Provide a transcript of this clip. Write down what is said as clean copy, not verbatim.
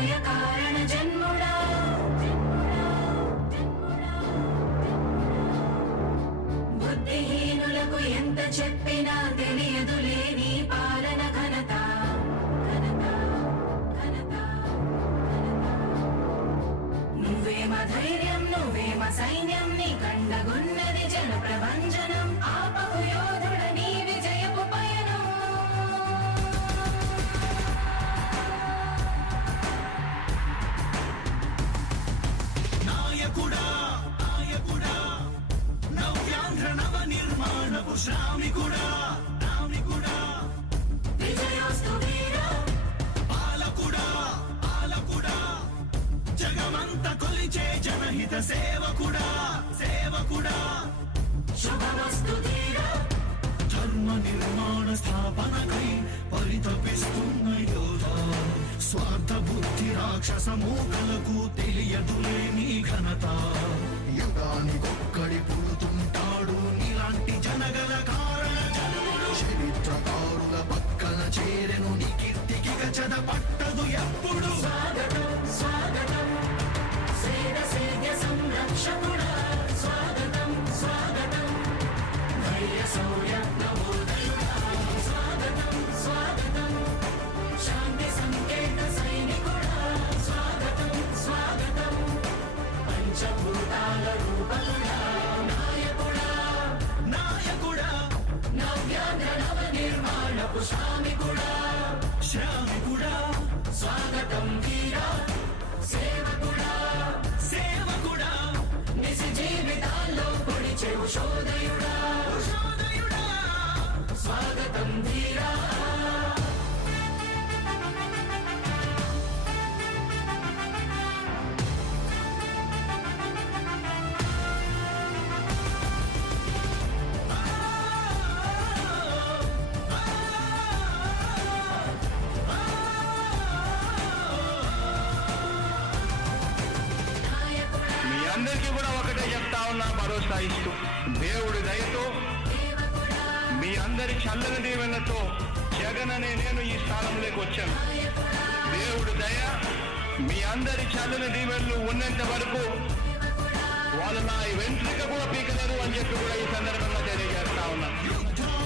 అభయ కారణ జన్ముడా బుద్ధిహీనులకు ఎంత చెప్పినా తెలియదులే నీ పాలన ఘనత నువ్వేమ ధైర్యం నువ్వేమ సైన్యం నీ కండగున్నది జన ప్రభంజనం ఆపకు యోధుడ నీ విజయపు పయనం నాయకుడా నాయకుడా నవ్యాంధ్ర నవ నిర్మాణపు శ్రామికుడా రామికుడా విజయోస్తు వీరా పాలకుడా పాలకుడా జగమంత కొలిచే జనహిత సేవకుడా సేవకుడా శుభమస్తు ధీరా ధర్మ నిర్మాణ స్థాపనకై పరితపిస్తున్న యోధ స్వార్థ బుద్ధి రాక్షస మూకలకు తెలియదులే నీ ఘనత యుగానికొక్కడి పుడుతుంటాడు నీలాంటి జనగల కారణ జన్ముడు చరిత్రకారుల పక్కన చేరెను నీ కీర్తికి గచద పట్టదు ఎప్పుడు స్వాగతం స్వాగతం సేద సేద్య సంరక్షకుడా స్వాగతం స్వాగతం ధైర్య శౌర్య నవోదయుడా స్వాగతం స్వాగతం శాంతి సంకేత సైనికుడా స్వాగతం స్వాగతం పంచభూతాల రూపకుడా నాయకుడా నాయకుడా నవ్యాంధ్ర నవ నిర్మాణపు శ్రామికుడా శ్రామికుడా స్వాగతం వీరా సేవకుడా సేవకుడా నిజ జీవితాల్లో పొడిచెవు శోధయుడా శోధయుడా స్వాగతం ధీరా నాయకుడా మీ అందరికీ కూడా ఒకటే చెప్తా ఉన్నా భరోసా ఇస్తూ దేవుడి దయతో సేవకుడా మీ అందరి చల్లని దీవెనతో జగన్ అనే నేను ఈ స్థానంలోకి వచ్చాను. నాయకుడా దేవుడి దయ మీ అందరి చల్లని దీవెనలు ఉన్నంత వరకు సేవకుడా వాళ్ళు నా వెంట్రుక కూడా పీకలేరు అని చెప్పి కూడా ఈ సందర్భంగా తెలియజేస్తా ఉన్నాను.